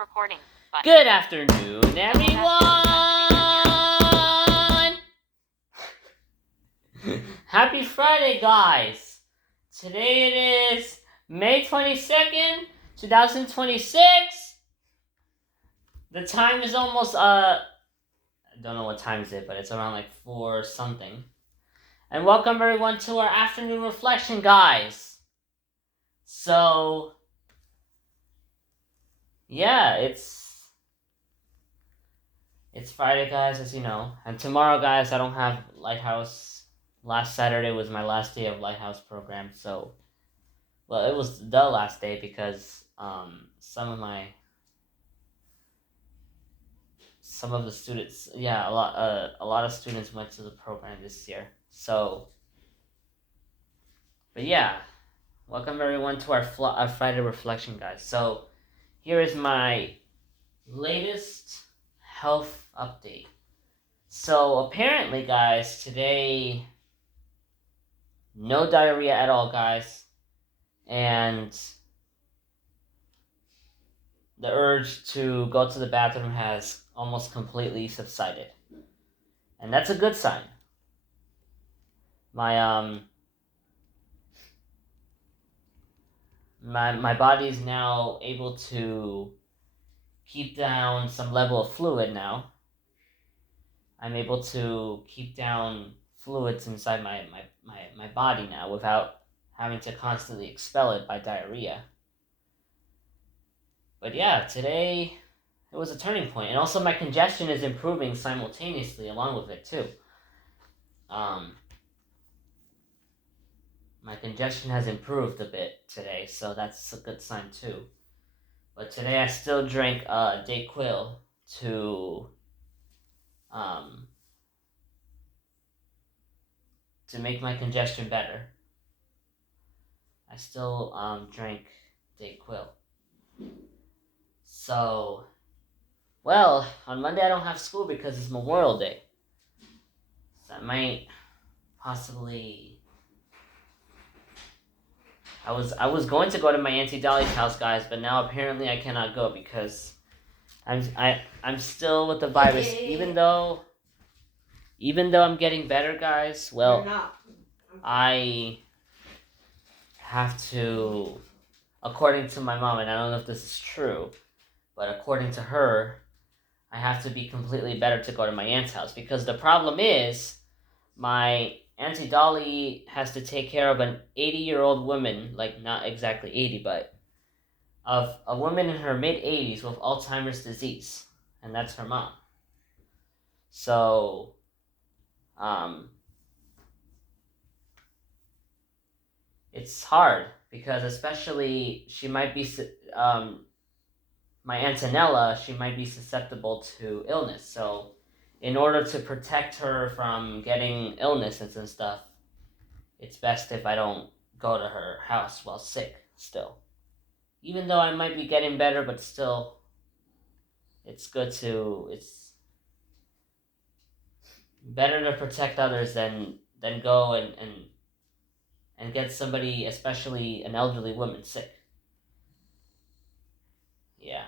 recording button. Good afternoon, everyone! Happy Friday, guys! Today it is May 22nd, 2026. The time is almost, I don't know what time is it, but it's around like 4 something. And welcome everyone to our afternoon reflection, guys. So, yeah, it's Friday, guys, as you know. And tomorrow, guys, I don't have Lighthouse. Last Saturday was my last day of Lighthouse program, so... Well, it was the last day because some of the students... Yeah, a lot of students went to the program this year. So... But yeah, welcome everyone to our Friday reflection, guys. So, here is my latest health update. So apparently, guys, today, no diarrhea at all, guys, and the urge to go to the bathroom has almost completely subsided, and that's a good sign. My body is now able to keep down some level of fluid now. I'm able to keep down fluids inside my body now without having to constantly expel it by diarrhea. But yeah, today it was a turning point. And also my congestion is improving simultaneously along with it too. My congestion has improved a bit today, so that's a good sign too. But today I still drank Dayquil to make my congestion better. I still drank Dayquil. So, well, on Monday I don't have school because it's Memorial Day. So I might possibly... I was going to go to my Auntie Dolly's house, guys, but now apparently I cannot go because I'm still with the virus. Even though I'm getting better, guys, well, I have to, according to my mom, and I don't know if this is true, but according to her, I have to be completely better to go to my aunt's house because the problem is my Auntie Dolly has to take care of an 80-year-old woman, like not exactly 80, but of a woman in her mid-80s with Alzheimer's disease, and that's her mom. So, it's hard because especially she might be, my Antonella, she might be susceptible to illness. So, in order to protect her from getting illnesses and stuff, it's best if I don't go to her house while sick still. Even though I might be getting better, but still, it's better to protect others than go and get somebody, especially an elderly woman, sick. Yeah.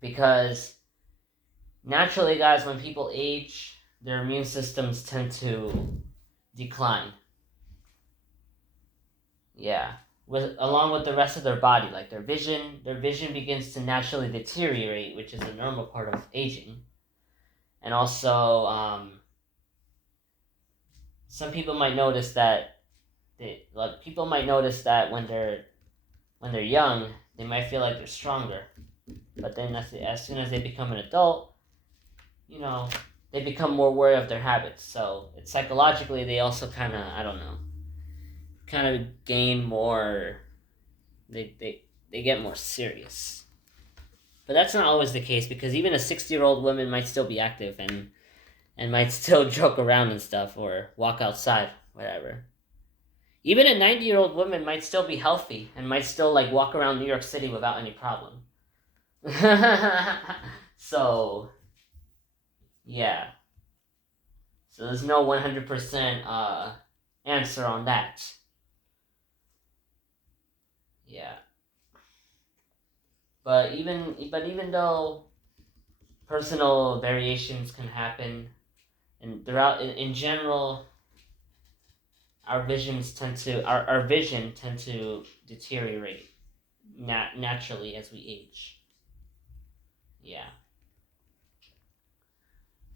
Because naturally, guys, when people age, their immune systems tend to decline. Yeah. Along with the rest of their body, like their vision begins to naturally deteriorate, which is a normal part of aging. And also, some people might notice that when they're young, they might feel like they're stronger, but then as soon as they become an adult, they become more wary of their habits. So it's psychologically they also kind of gain more. They get more serious. But that's not always the case because even a 60-year-old woman might still be active and might still joke around and stuff or walk outside, whatever. Even a 90-year-old woman might still be healthy and might still walk around New York City without any problem. So, yeah. So there's no 100% answer on that. Yeah. But even though personal variations can happen, and throughout in general, our vision tend to deteriorate naturally as we age. Yeah,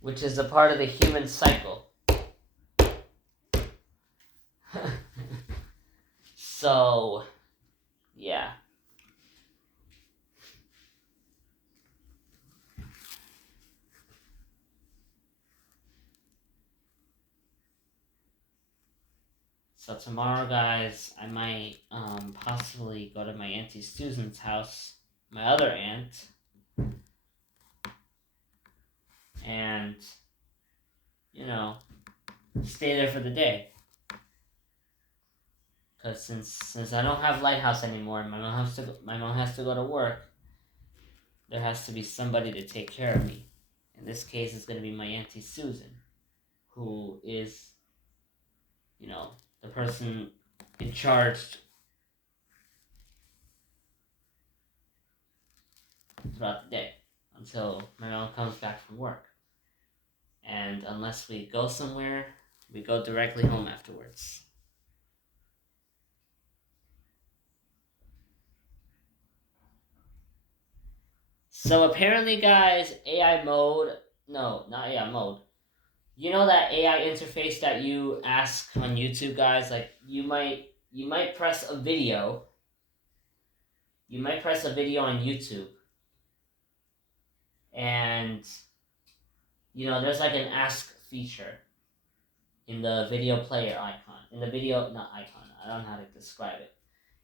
which is a part of the human cycle. So, yeah. So tomorrow, guys, I might possibly go to my Auntie Susan's house, my other aunt, and stay there for the day. Cause since I don't have Lighthouse anymore, and my mom has to go to work. There has to be somebody to take care of me. In this case, it's gonna be my Auntie Susan, who is, the person in charge throughout the day until my mom comes back from work. And unless we go somewhere, we go directly home afterwards. So apparently, guys, AI mode. No, not AI mode. You know that AI interface that you ask on YouTube, guys? Like you might press a video. You might press a video on YouTube, and there's like an ask feature in the video player icon. In the video, not icon. I don't know how to describe it.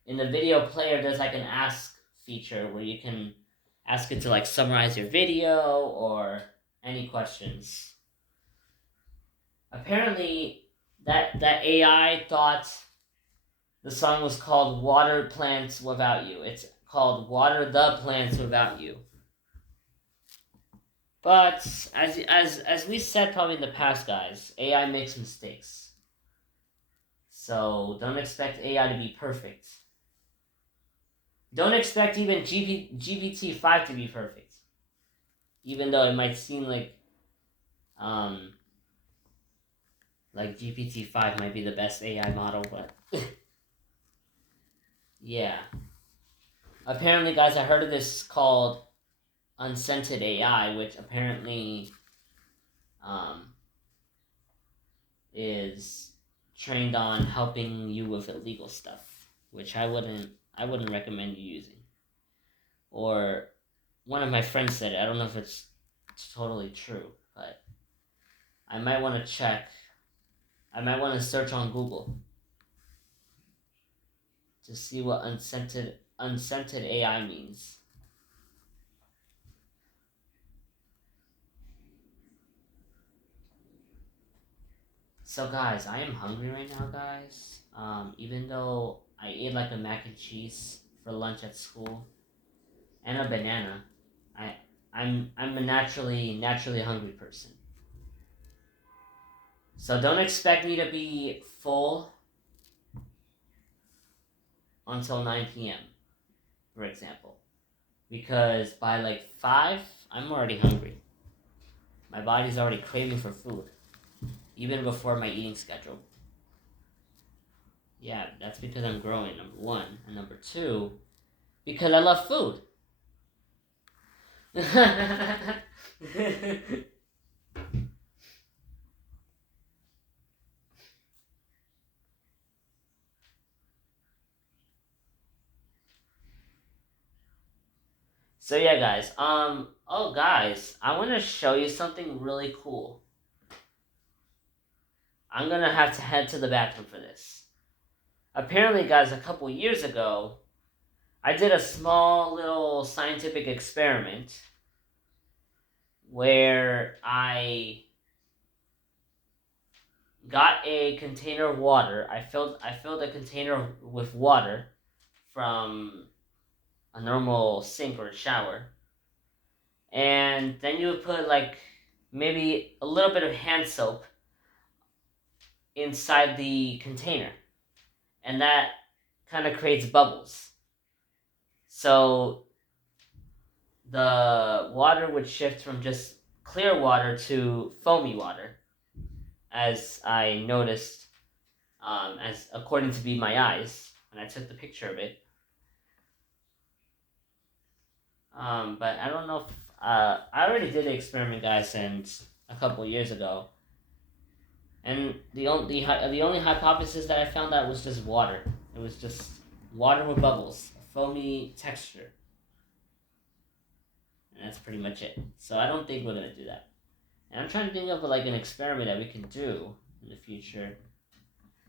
In the video player, there's like an ask feature where you can ask it to like summarize your video or any questions. Apparently, that AI thought the song was called "Water Plants Without You." It's called "Water the Plants Without You." But as we said probably in the past, guys, AI makes mistakes. So don't expect AI to be perfect. Don't expect even GPT-5 to be perfect. Even though it might seem like GPT-5 might be the best AI model, but yeah. Apparently, guys, I heard of this called unscented AI, which apparently is trained on helping you with illegal stuff, which I wouldn't recommend you using. Or one of my friends said it. I don't know if it's totally true, but I might want to check. I might want to search on Google to see what unscented AI means. So guys, I am hungry right now, guys. Even though I ate like a mac and cheese for lunch at school and a banana, I'm a naturally hungry person. So don't expect me to be full until 9 p.m., for example. Because by like 5, I'm already hungry. My body's already craving for food, even before my eating schedule. Yeah, that's because I'm growing, number one. And number two, because I love food. So yeah, guys. Guys, I want to show you something really cool. I'm gonna have to head to the bathroom for this. Apparently, guys, a couple years ago, I did a small little scientific experiment where I got a container of water. I filled a container with water from a normal sink or a shower. And then you would put like maybe a little bit of hand soap inside the container. And that kind of creates bubbles. So the water would shift from just clear water to foamy water, as I noticed, as according to be my eyes when I took the picture of it. But I don't know if I already did the experiment, guys, and a couple years ago, and the only hypothesis that I found out was just water. It was just water with bubbles, a foamy texture, and that's pretty much it. So I don't think we're gonna do that. And I'm trying to think of like an experiment that we can do in the future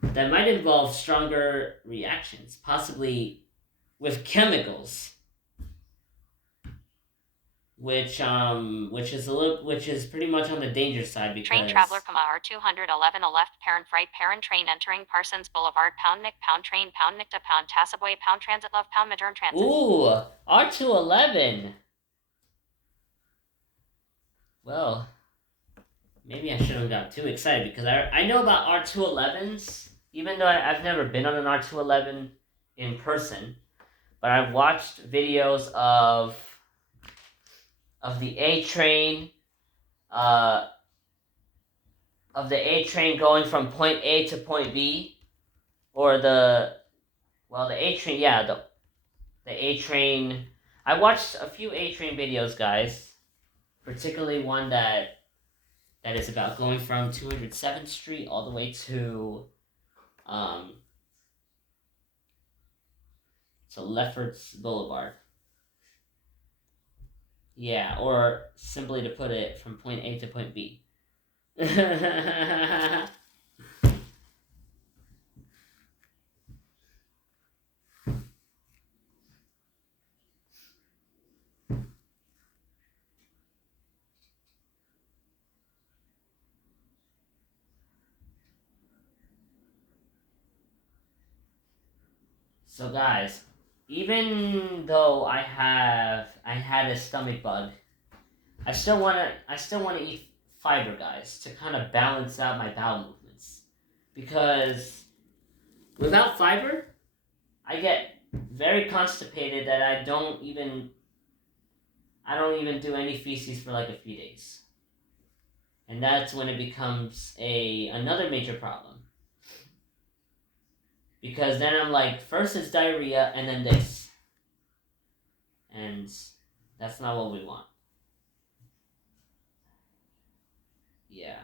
that might involve stronger reactions, possibly with chemicals, which is pretty much on the danger side because Train traveler, R211 a left parent right parent train entering Parsons Boulevard pound Nick pound train pound Nick to pound Tassaboy pound transit love pound Modern transit. Ooh, R211. Well, maybe I shouldn't have got too excited because I know about R211s, even though I've never been on an R211 in person, but I've watched videos of the A train, of the A train going from point A to point B, or the A train, yeah, the A train. I watched a few A train videos, guys, particularly one that is about going from 207th Street all the way to Lefferts Boulevard. Yeah, or simply to put it, from point A to point B. So guys, even though I had a stomach bug, I still wanna eat fiber, guys, to kind of balance out my bowel movements. Because without fiber, I get very constipated that I don't even do any feces for like a few days. And that's when it becomes another major problem. Because then I'm like, first it's diarrhea and then this. And that's not what we want. Yeah.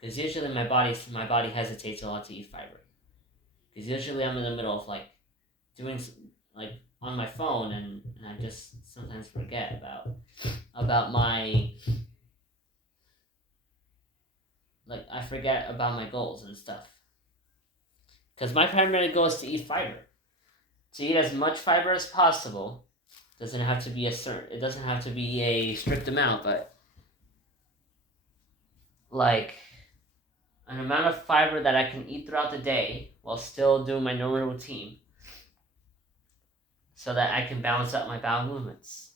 Because usually my body hesitates a lot to eat fiber. Because usually I'm in the middle of like doing like on my phone and I just sometimes forget about my I forget about my goals and stuff. Because my primary goal is to eat fiber. To eat as much fiber as possible. It doesn't have to be a strict amount, but like an amount of fiber that I can eat throughout the day while still doing my normal routine so that I can balance out my bowel movements.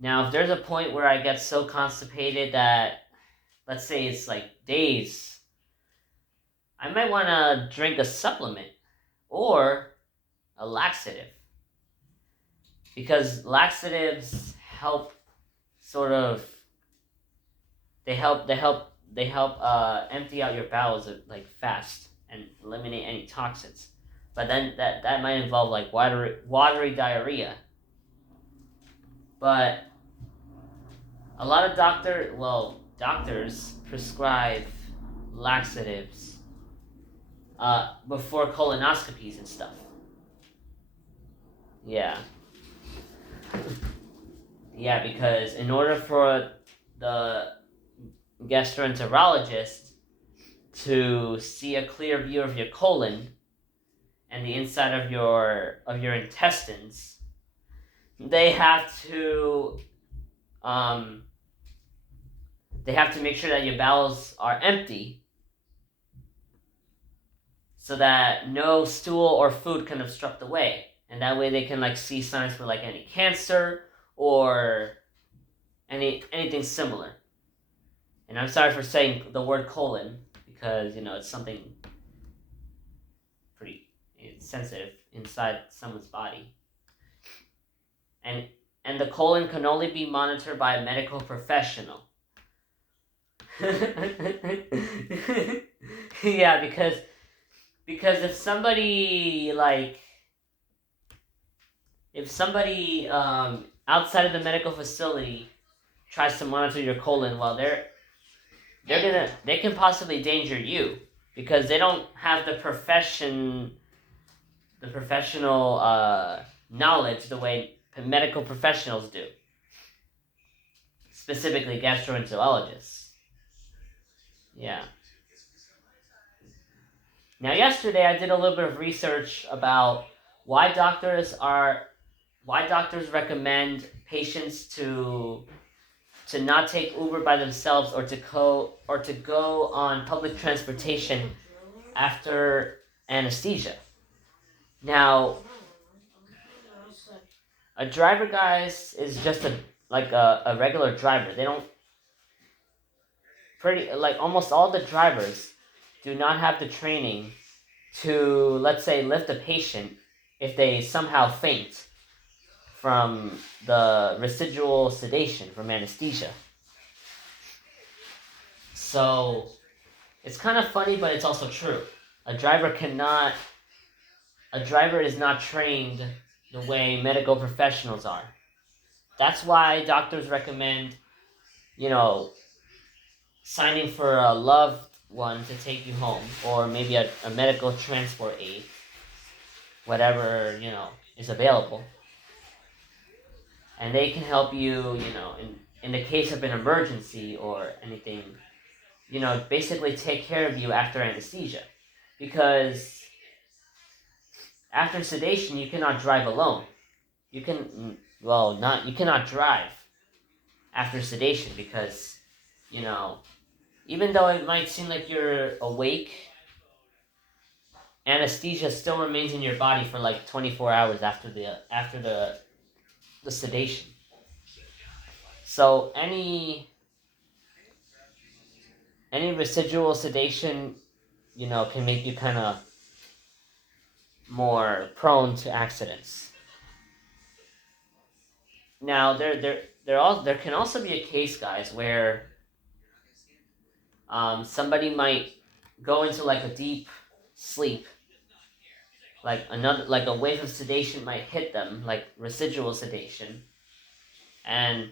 Now, if there's a point where I get so constipated that, let's say it's like days, I might want to drink a supplement or a laxative. Because laxatives help empty out your bowels like fast and eliminate any toxins. But then that might involve like watery diarrhea. But a lot of doctors prescribe laxatives before colonoscopies and stuff. Yeah. Yeah, because in order for the gastroenterologist to see a clear view of your colon and the inside of your intestines, they have to make sure that your bowels are empty so that no stool or food can obstruct the way. And that way they can like see signs for like any cancer or anything similar. And I'm sorry for saying the word colon because it's something pretty sensitive inside someone's body. and the colon can only be monitored by a medical professional. Yeah, because if somebody outside of the medical facility tries to monitor your colon, well, they can possibly danger you because they don't have the professional knowledge the way medical professionals do, specifically gastroenterologists. Yeah. Now, yesterday I did a little bit of research about why doctors recommend patients to not take Uber by themselves or to go on public transportation after anesthesia. Now, a driver, guys, is just a regular driver. They don't almost all the drivers do not have the training to, let's say, lift a patient if they somehow faint from the residual sedation from anesthesia. So it's kind of funny, but it's also true. A driver is not trained the way medical professionals are. That's why doctors recommend, signing for a loved one to take you home, or maybe a medical transport aid, whatever, is available. And they can help you, in the case of an emergency or anything, basically take care of you after anesthesia. Because after sedation, you cannot drive alone. You cannot drive after sedation because, even though it might seem like you're awake, anesthesia still remains in your body for like 24 hours after the sedation. So any residual sedation, can make you kind of more prone to accidents. Now, there can also be a case, guys, where somebody might go into like a deep sleep, like a wave of sedation might hit them, like residual sedation, and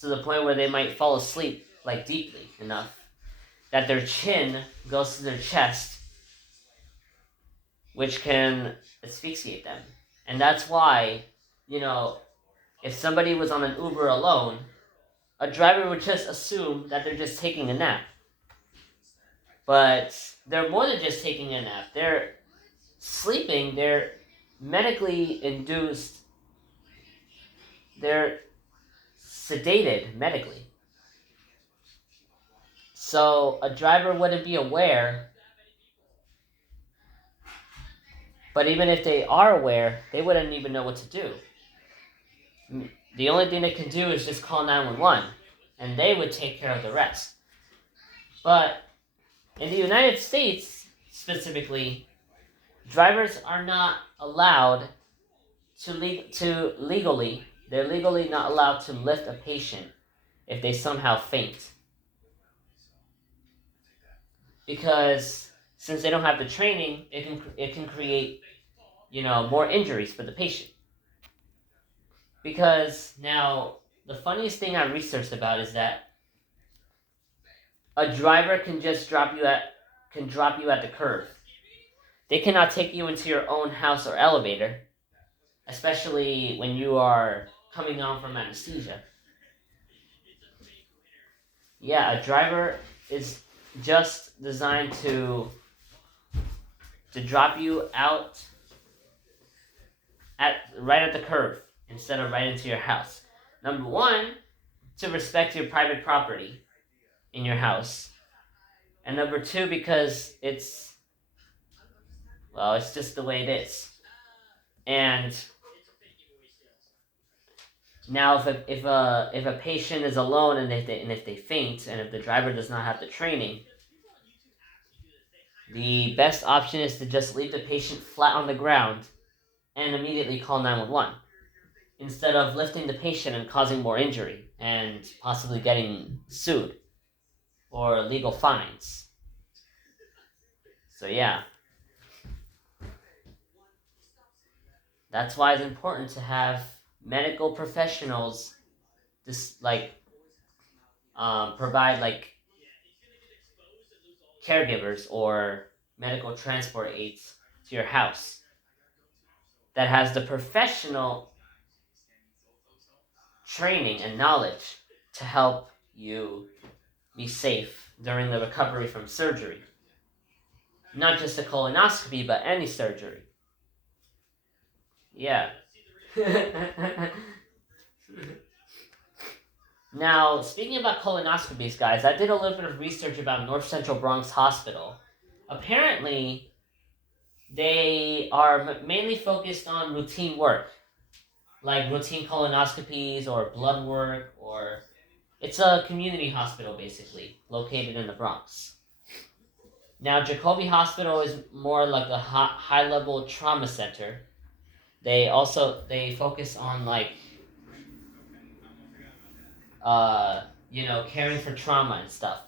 to the point where they might fall asleep like deeply enough that their chin goes to their chest, which can asphyxiate them. And that's why, if somebody was on an Uber alone, a driver would just assume that they're just taking a nap. But they're more than just taking a nap. They're sleeping. They're medically induced. They're sedated medically. So a driver wouldn't be aware. But even if they are aware, they wouldn't even know what to do. The only thing they can do is just call 911, and they would take care of the rest. But in the United States, specifically, drivers are not allowed they're legally not allowed to lift a patient if they somehow faint. Because since they don't have the training, it can create, more injuries for the patient. Because now, the funniest thing I researched about is that a driver can just drop you at the curb. They cannot take you into your own house or elevator, especially when you are coming on from anesthesia. Yeah, a driver is just designed to drop you out right at the curb instead of right into your house. Number one, to respect your private property in your house. And number two, because it's just the way it is. And now, if a patient is alone and if they faint, and if the driver does not have the training, the best option is to just leave the patient flat on the ground and immediately call 911. instead of lifting the patient and causing more injury and possibly getting sued or legal fines. So yeah, that's why it's important to have medical professionals provide like caregivers or medical transport aides to your house that has the professional training and knowledge to help you be safe during the recovery from surgery. Not just a colonoscopy, but any surgery. Yeah. Now, speaking about colonoscopies, guys, I did a little bit of research about North Central Bronx Hospital. Apparently, they are mainly focused on routine work, like routine colonoscopies or blood work, or it's a community hospital basically, located in the Bronx. Now, Jacobi Hospital is more like a high-level trauma center. They focus on like caring for trauma and stuff,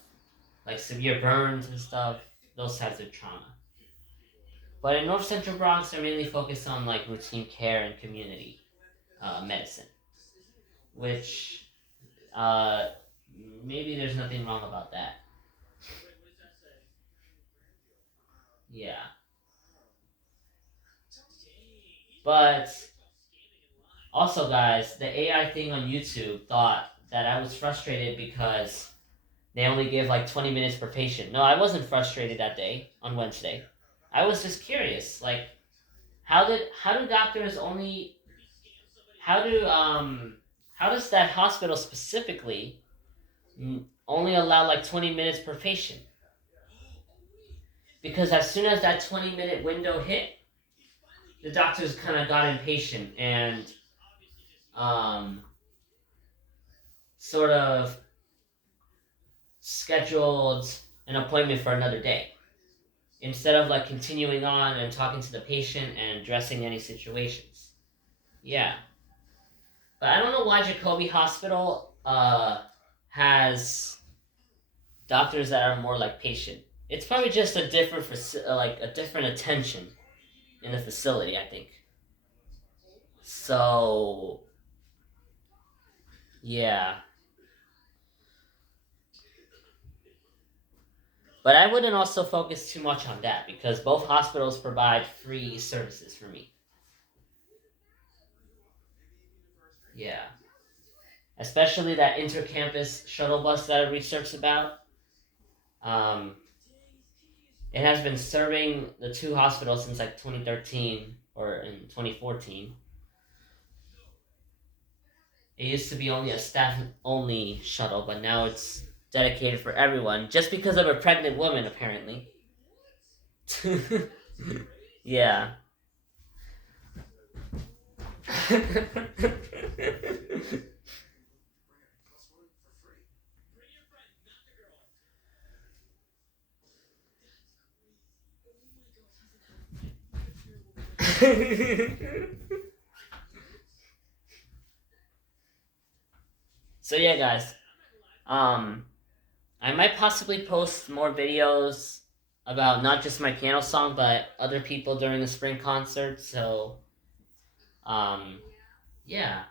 like severe burns and stuff, those types of trauma. But in North Central Bronx, they're mainly focused on like routine care and community medicine, which uh, maybe there's nothing wrong about that. Yeah, but also, guys, the AI thing on YouTube thought that I was frustrated because they only give like 20 minutes per patient. No, I wasn't frustrated that day on Wednesday. I was just curious, like how do doctors only how does that hospital specifically only allow like 20 minutes per patient? Because as soon as that 20-minute window hit, the doctors kind of got impatient and um, sort of scheduled an appointment for another day instead of like continuing on and talking to the patient and addressing any situations. Yeah, but I don't know why Jacobi Hospital has doctors that are more like patient. It's probably just a different like a different attention in the facility, I think. So yeah, but I wouldn't also focus too much on that because both hospitals provide free services for me. Yeah, especially that intercampus shuttle bus that I researched about. Um, it has been serving the two hospitals since like 2013 or in 2014. It used to be only a staff only shuttle, but now it's dedicated for everyone just because of a pregnant woman, apparently. Yeah. So yeah, guys. I might possibly post more videos about not just my piano song, but other people during the spring concert. So, um, yeah,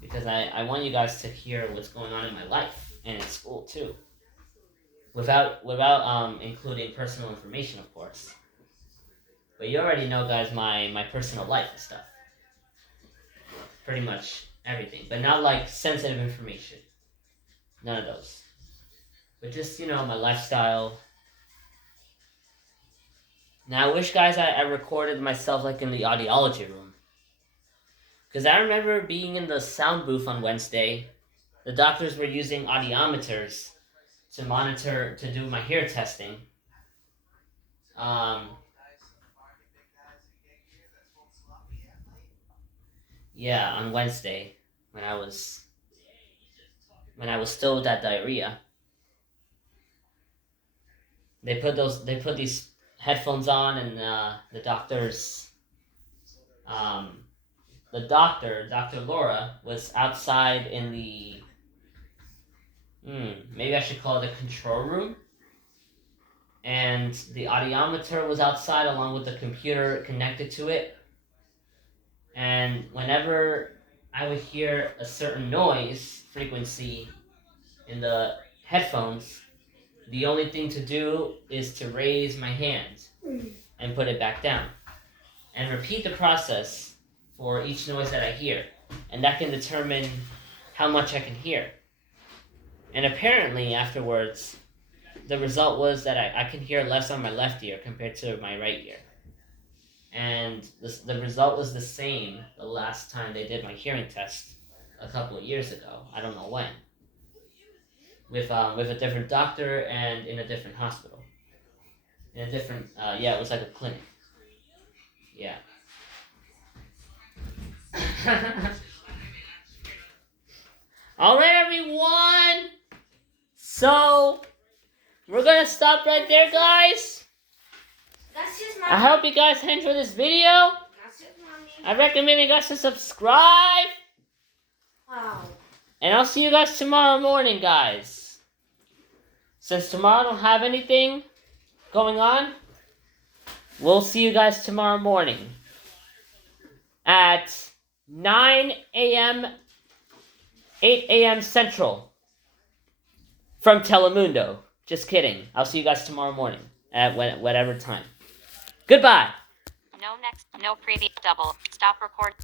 because I want you guys to hear what's going on in my life and in school too, without including personal information, of course. But you already know, guys, my personal life and stuff, pretty much everything, but not like sensitive information. None of those. But just my lifestyle. Now I wish, guys, I recorded myself like in the audiology room. Because I remember being in the sound booth on Wednesday. The doctors were using audiometers to monitor, to do my hear testing. Um, yeah, on Wednesday when I was still with that diarrhea. They put these headphones on, and the doctors the doctor, Dr. Laura, was outside in the maybe I should call it the control room. And the audiometer was outside along with the computer connected to it. And whenever I would hear a certain noise frequency in the headphones, the only thing to do is to raise my hand and put it back down. And repeat the process for each noise that I hear. And that can determine how much I can hear. And apparently afterwards, the result was that I can hear less on my left ear compared to my right ear. And the result was the same the last time they did my hearing test a couple of years ago. I don't know when. With a different doctor and in a different hospital. In a different, it was like a clinic. Yeah. Alright, everyone! So, we're gonna stop right there, guys. I hope you guys enjoyed this video. I recommend you guys to subscribe. Wow. And I'll see you guys tomorrow morning, guys. Since tomorrow I don't have anything going on, we'll see you guys tomorrow morning at 9 a.m., 8 a.m. Central from Telemundo. Just kidding. I'll see you guys tomorrow morning at whatever time. Goodbye. No preview, double, stop record.